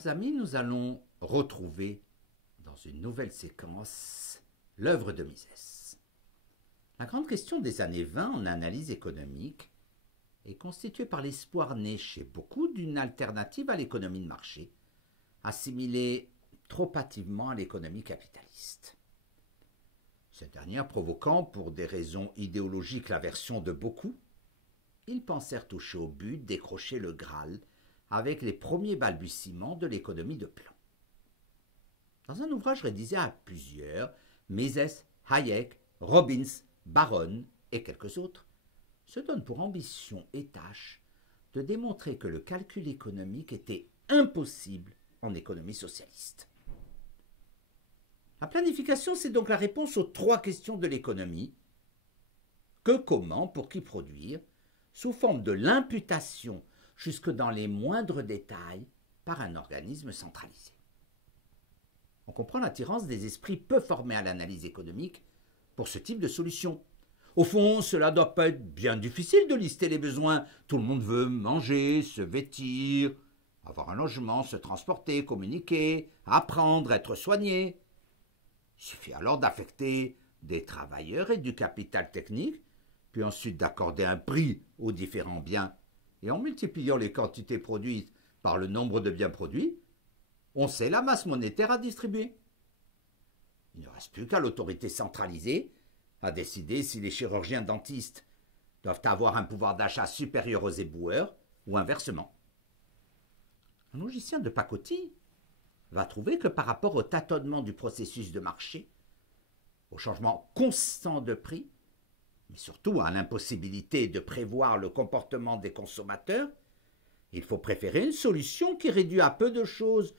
Chers amis, nous allons retrouver dans une nouvelle séquence l'œuvre de Mises. La grande question des années 20 en analyse économique est constituée par l'espoir né chez beaucoup d'une alternative à l'économie de marché, assimilée trop hâtivement à l'économie capitaliste. Cette dernière provoquant, pour des raisons idéologiques, l'aversion de beaucoup, ils pensèrent toucher au but, décrocher le Graal, avec les premiers balbutiements de l'économie de plan. Dans un ouvrage rédigé à plusieurs, Mises, Hayek, Robbins, Baron et quelques autres se donnent pour ambition et tâche de démontrer que le calcul économique était impossible en économie socialiste. La planification, c'est donc la réponse aux trois questions de l'économie. Que, comment, pour qui produire, sous forme de l'imputation jusque dans les moindres détails par un organisme centralisé. On comprend l'attirance des esprits peu formés à l'analyse économique pour ce type de solution. Au fond, cela ne doit pas être bien difficile de lister les besoins. Tout le monde veut manger, se vêtir, avoir un logement, se transporter, communiquer, apprendre, être soigné. Il suffit alors d'affecter des travailleurs et du capital technique, puis ensuite d'accorder un prix aux différents biens. Et en multipliant les quantités produites par le nombre de biens produits, on sait la masse monétaire à distribuer. Il ne reste plus qu'à l'autorité centralisée à décider si les chirurgiens dentistes doivent avoir un pouvoir d'achat supérieur aux éboueurs ou inversement. Un logicien de pacotille va trouver que par rapport au tâtonnement du processus de marché, au changement constant de prix, mais surtout à l'impossibilité de prévoir le comportement des consommateurs, il faut préférer une solution qui réduit à peu de choses,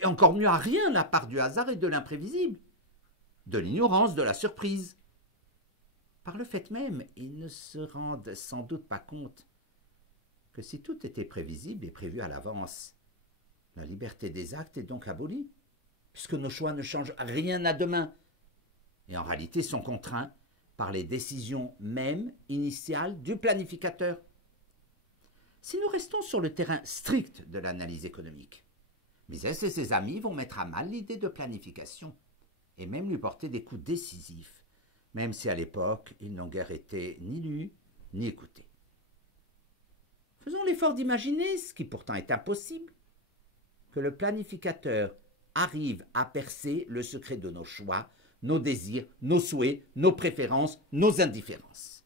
et encore mieux à rien, la part du hasard et de l'imprévisible, de l'ignorance, de la surprise. Par le fait même, ils ne se rendent sans doute pas compte que si tout était prévisible et prévu à l'avance, la liberté des actes est donc abolie, puisque nos choix ne changent rien à demain, et en réalité sont contraints par les décisions mêmes initiales du planificateur. Si nous restons sur le terrain strict de l'analyse économique, Mises et ses amis vont mettre à mal l'idée de planification et même lui porter des coups décisifs, même si à l'époque ils n'ont guère été ni lus ni écoutés. Faisons l'effort d'imaginer, ce qui pourtant est impossible, que le planificateur arrive à percer le secret de nos choix, nos désirs, nos souhaits, nos préférences, nos indifférences.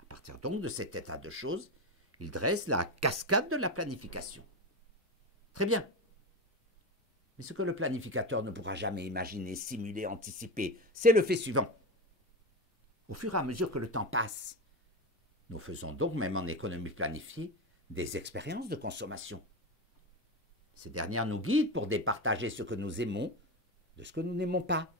À partir donc de cet état de choses, il dresse la cascade de la planification. Très bien. Mais ce que le planificateur ne pourra jamais imaginer, simuler, anticiper, c'est le fait suivant. Au fur et à mesure que le temps passe, nous faisons donc, même en économie planifiée, des expériences de consommation. Ces dernières nous guident pour départager ce que nous aimons de ce que nous n'aimons pas.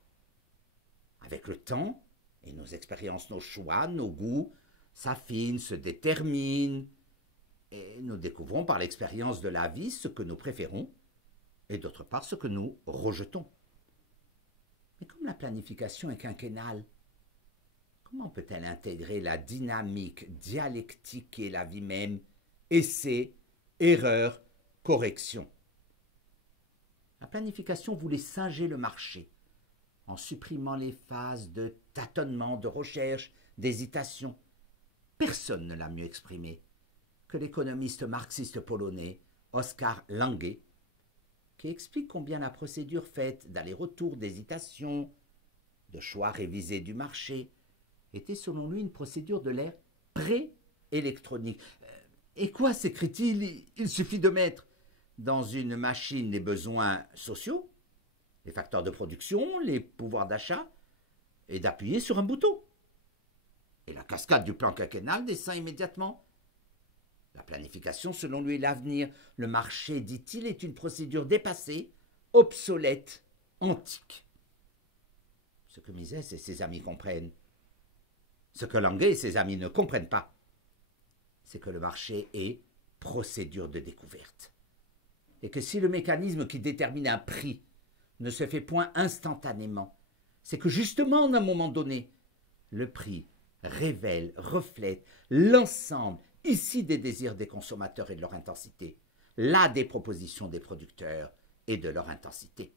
Avec le temps, et nos expériences, nos choix, nos goûts s'affinent, se déterminent, et nous découvrons par l'expérience de la vie ce que nous préférons, et d'autre part ce que nous rejetons. Mais comme la planification est quinquennale, comment peut-elle intégrer la dynamique dialectique qui est la vie même, essai, erreur, correction? La planification voulait singer le marché, en supprimant les phases de tâtonnement, de recherche, d'hésitation. Personne ne l'a mieux exprimé que l'économiste marxiste polonais Oskar Lange, qui explique combien la procédure faite d'aller-retour, d'hésitation, de choix révisés du marché, était selon lui une procédure de l'ère pré-électronique. Et quoi, s'écrit-il, il suffit de mettre dans une machine les besoins sociaux, les facteurs de production, les pouvoirs d'achat, et d'appuyer sur un bouton. Et la cascade du plan quinquennal descend immédiatement. La planification, selon lui, est l'avenir. Le marché, dit-il, est une procédure dépassée, obsolète, antique. Ce que Mises et ses amis comprennent, ce que Lange et ses amis ne comprennent pas, c'est que le marché est procédure de découverte. Et que si le mécanisme qui détermine un prix ne se fait point instantanément, c'est que justement, en un moment donné, le prix révèle, reflète l'ensemble, ici des désirs des consommateurs et de leur intensité, la déproposition des producteurs et de leur intensité.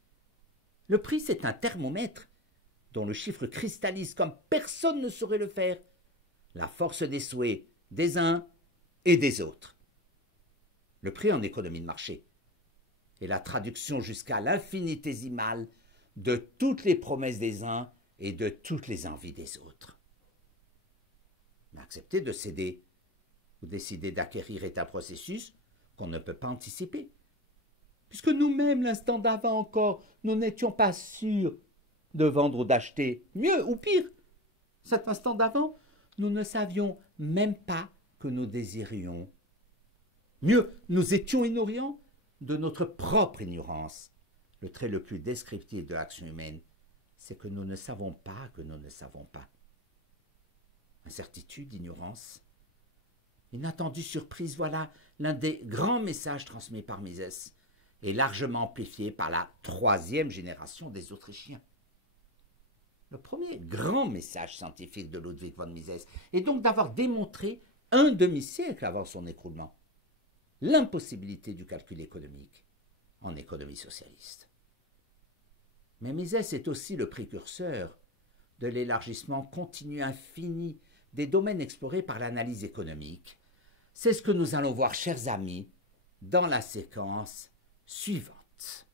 Le prix, c'est un thermomètre dont le chiffre cristallise comme personne ne saurait le faire la force des souhaits des uns et des autres. Le prix en économie de marché est la traduction jusqu'à l'infinitésimale de toutes les promesses des uns et de toutes les envies des autres. Mais accepter de céder ou décider d'acquérir est un processus qu'on ne peut pas anticiper. Puisque nous-mêmes, l'instant d'avant encore, nous n'étions pas sûrs de vendre ou d'acheter, mieux ou pire. Cet instant d'avant, nous ne savions même pas que nous désirions. Mieux, nous étions ignorants de notre propre ignorance. Le trait le plus descriptif de l'action humaine, c'est que nous ne savons pas que nous ne savons pas. Incertitude, ignorance, inattendue surprise, voilà l'un des grands messages transmis par Mises et largement amplifié par la 3e génération des Autrichiens. Le premier grand message scientifique de Ludwig von Mises est donc d'avoir démontré un demi-siècle avant son écroulement l'impossibilité du calcul économique en économie socialiste. Mais Mises est aussi le précurseur de l'élargissement continu infini des domaines explorés par l'analyse économique. C'est ce que nous allons voir, chers amis, dans la séquence suivante.